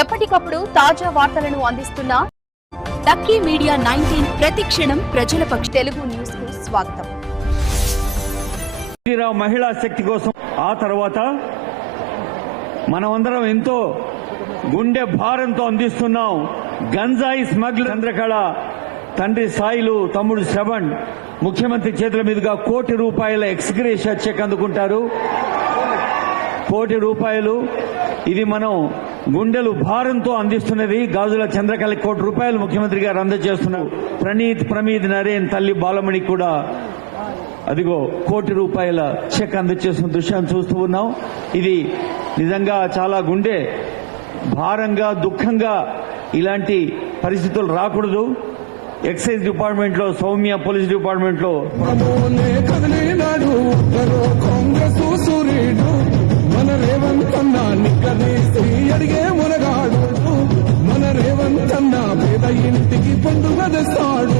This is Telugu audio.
ఎప్పటికప్పుడు తాజా వార్తలను అందిస్తున్న లక్కీ మీడియా 19 ప్రతి క్షణం ప్రజల పక్ష తెలుగు న్యూస్ కు స్వాగతం. మహిళా శక్తి కోసం ఆ తర్వాత మనమందరం ఎంతో గుండె భారంతో అందిస్తున్నాం. గంజాయి స్మగ్లర్ చంద్రకళ తండ్రి సాయిలు, తమ్ముడు శ్రవణ్ ముఖ్యమంత్రి చేతుల మీదుగా ₹1 కోటి ఎక్స్గ్రేషియా చెక్ అందుకుంటారు. ₹1 కోటి. ఇది మనం గుండెలు భారంతో అందిస్తున్నది. గాజుల చంద్రకళ ₹1 కోటి ముఖ్యమంత్రి గారు అందజేస్తున్నారు. ప్రమీద్ నరేన్ తల్లి బాలమణి కూడా అదిగో ₹1 కోటి చెక్ అందజేస్తున్న దృశ్యాన్ని చూస్తూ ఉన్నాం. ఇది నిజంగా చాలా గుండె భారంగా, దుఃఖంగా ఇలాంటి పరిస్థితులు రాకూడదు. ఎక్సైజ్ డిపార్ట్మెంట్ లో, సౌమ్య పోలీస్ డిపార్ట్మెంట్ లో మన రేవంత్ అన్న నిక్కనేసి అడిగే మునగాడు. మన రేవంత్ అన్న పేద ఇంటికి పండుగ తెస్తాడు.